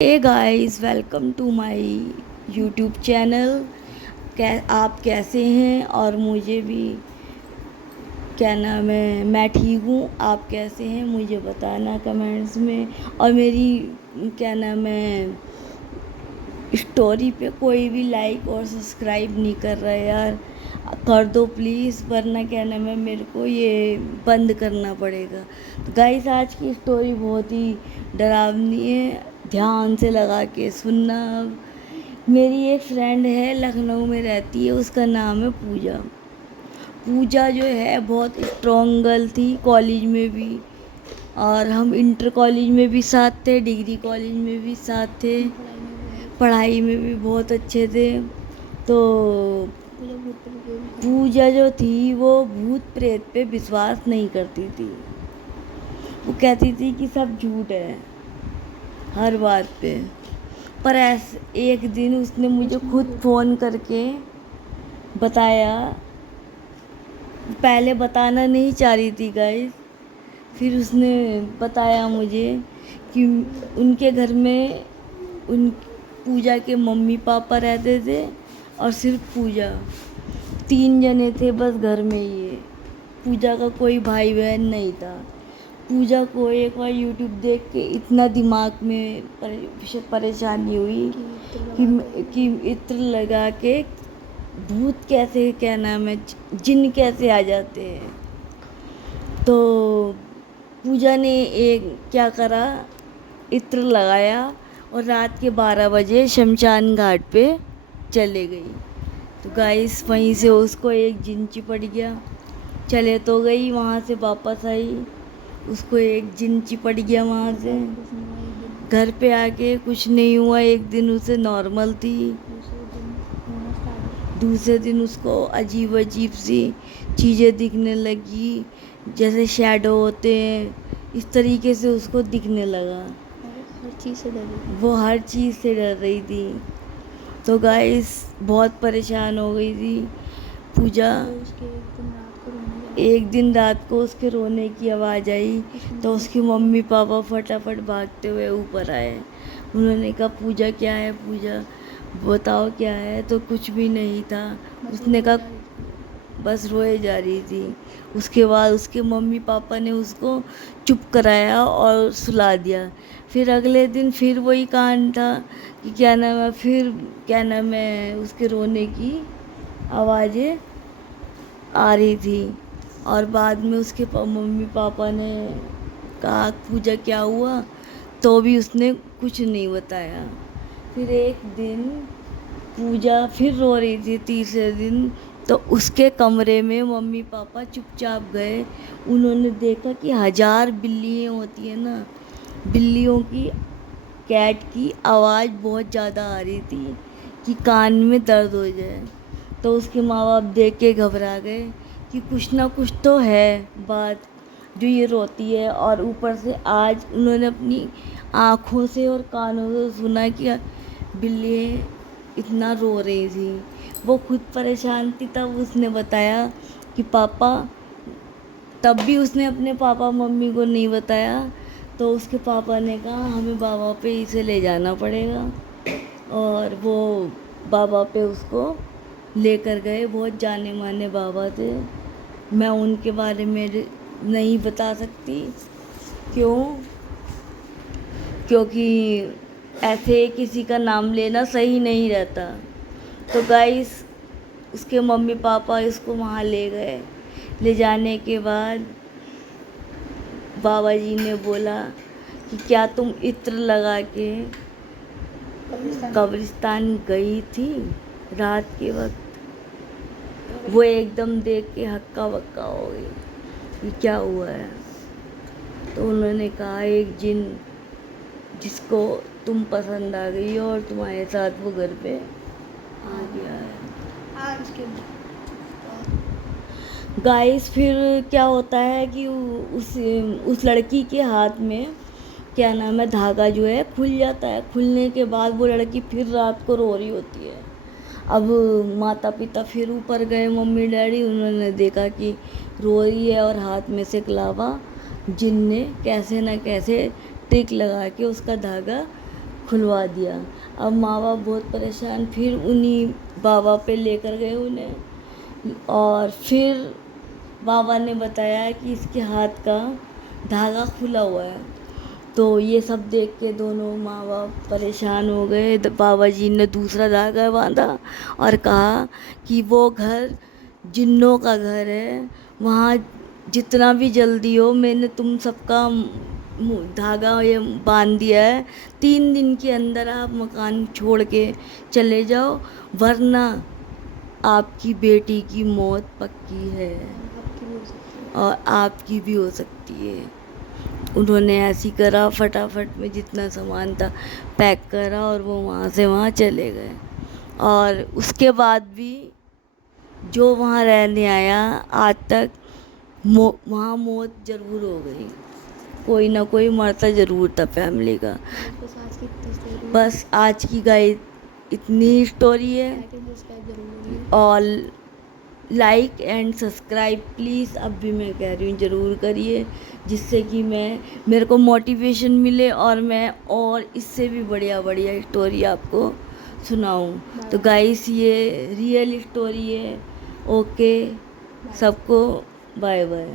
Hey guys, welcome to my YouTube channel. आप कैसे हैं? और मुझे भी क्या नाम है, मैं ठीक हूँ। आप कैसे हैं मुझे बताना कमेंट्स में। और मेरी क्या नाम है, स्टोरी पे कोई भी लाइक और सब्सक्राइब नहीं कर रहा है यार, कर दो प्लीज़, वरना क्या नाम है मेरे को ये बंद करना पड़ेगा। तो गाइस, आज की स्टोरी बहुत ही डरावनी है, ध्यान से लगा के सुनना। मेरी एक फ्रेंड है, लखनऊ में रहती है, उसका नाम है पूजा। पूजा जो है बहुत स्ट्रॉन्ग गर्ल थी, कॉलेज में भी। और हम इंटर कॉलेज में भी साथ थे, डिग्री कॉलेज में भी साथ थे, पढ़ाई में भी बहुत अच्छे थे। तो पूजा जो थी वो भूत प्रेत पे विश्वास नहीं करती थी। वो कहती थी कि सब झूठ है हर बात पे। पर ऐसे एक दिन उसने मुझे खुद फ़ोन करके बताया। पहले बताना नहीं चाह रही थी गाइस, फिर उसने बताया मुझे कि उनके घर में उन पूजा के मम्मी पापा रहते थे और सिर्फ पूजा, 3 जने थे बस घर में। ये पूजा का कोई भाई बहन नहीं था। पूजा को एक बार यूट्यूब देख के इतना दिमाग में परेशानी हुई कि इत्र लगा के भूत कैसे, क्या नाम है, जिन कैसे आ जाते हैं। तो पूजा ने एक क्या करा, इत्र लगाया और रात के 12 बजे शमशान घाट पे चले गई। तो गाइस, वहीं से उसको एक जिन चिपट गया। चले तो गई, वहाँ से वापस आई, उसको एक जिन चिपट गया वहाँ से। घर पे आके कुछ नहीं हुआ, एक दिन उसे नॉर्मल थी, दूसरे दिन उसको अजीब अजीब सी चीज़ें दिखने लगी, जैसे शैडो होते हैं, इस तरीके से उसको दिखने लगा। वो हर चीज़ से डर रही थी। तो गाइस, बहुत परेशान हो गई थी पूजा। एक दिन रात को उसके रोने की आवाज़ आई, तो उसकी मम्मी पापा फटाफट भागते हुए ऊपर आए। उन्होंने कहा, पूजा क्या है, पूजा बताओ क्या है। तो कुछ भी नहीं था। उसने कहा, बस रोए जा रही थी। उसके बाद उसके मम्मी पापा ने उसको चुप कराया और सुला दिया। फिर अगले दिन फिर वही कांड था कि क्या नाम है, फिर क्या नाम है, उसके रोने की आवाज़ें आ रही थी। और बाद में उसके मम्मी पापा ने कहा, पूजा क्या हुआ, तो भी उसने कुछ नहीं बताया। फिर एक दिन पूजा फिर रो रही थी, तीसरे दिन। तो उसके कमरे में मम्मी पापा चुपचाप गए। उन्होंने देखा कि 1000 बिल्लियाँ होती है ना, बिल्लियों की, कैट की आवाज़ बहुत ज़्यादा आ रही थी कि कान में दर्द हो जाए। तो उसके माँ बाप देख के घबरा गए कि कुछ ना कुछ तो है बात जो ये रोती है। और ऊपर से आज उन्होंने अपनी आँखों से और कानों से सुना कि बिल्ली इतना रो रही थी। वो खुद परेशान थी, तब उसने बताया कि पापा, तब भी उसने अपने पापा मम्मी को नहीं बताया। तो उसके पापा ने कहा, हमें बाबा पे इसे ले जाना पड़ेगा। और वो बाबा पे उसको लेकर गए। बहुत जाने माने बाबा थे, मैं उनके बारे में नहीं बता सकती। क्यों? क्योंकि ऐसे किसी का नाम लेना सही नहीं रहता। तो गाइस, उसके मम्मी पापा इसको वहाँ ले गए। ले जाने के बाद बाबा जी ने बोला कि क्या तुम इत्र लगा के कब्रिस्तान गई थी रात के वक्त? वो एकदम देख के हक्का बक्का हो गई कि क्या हुआ है। तो उन्होंने कहा, एक जिन जिसको तुम पसंद आ गई और तुम्हारे साथ वो घर पे आ गया है। गाइस, फिर क्या होता है कि उस लड़की के हाथ में क्या नाम है, धागा जो है खुल जाता है। खुलने के बाद वो लड़की फिर रात को रो रही होती है। अब माता पिता फिर ऊपर गए, मम्मी डैडी, उन्होंने देखा कि रो रही है और हाथ में से कलावा जिन ने कैसे न कैसे ट्रिक लगा के उसका धागा खुलवा दिया। अब माँ बाप बहुत परेशान, फिर उन्हीं बाबा पे लेकर गए उन्हें, और फिर बाबा ने बताया कि इसके हाथ का धागा खुला हुआ है। तो ये सब देख के दोनों माँ बाप परेशान हो गए। बाबा जी ने दूसरा धागा बांधा और कहा कि वो घर जिन्नों का घर है, वहाँ जितना भी जल्दी हो, मैंने तुम सबका धागा ये बांध दिया है, 3 दिन के अंदर आप मकान छोड़ के चले जाओ, वरना आपकी बेटी की मौत पक्की है और आपकी भी हो सकती है। उन्होंने ऐसी करा, फटाफट में जितना सामान था पैक करा और वो वहाँ से वहाँ चले गए। और उसके बाद भी जो वहाँ रहने आया, आज तक वहाँ मौत ज़रूर हो गई, कोई ना कोई मरता ज़रूर था फैमिली का। बस आज की गाय इतनी स्टोरी है। और लाइक एंड सब्सक्राइब प्लीज़, अब भी मैं कह रही हूँ ज़रूर करिए, जिससे कि मेरे को मोटिवेशन मिले और मैं और इससे भी बढ़िया बढ़िया स्टोरी आपको सुनाऊँ। तो गाइस, ये रियल स्टोरी है। ओके, सबको बाय बाय।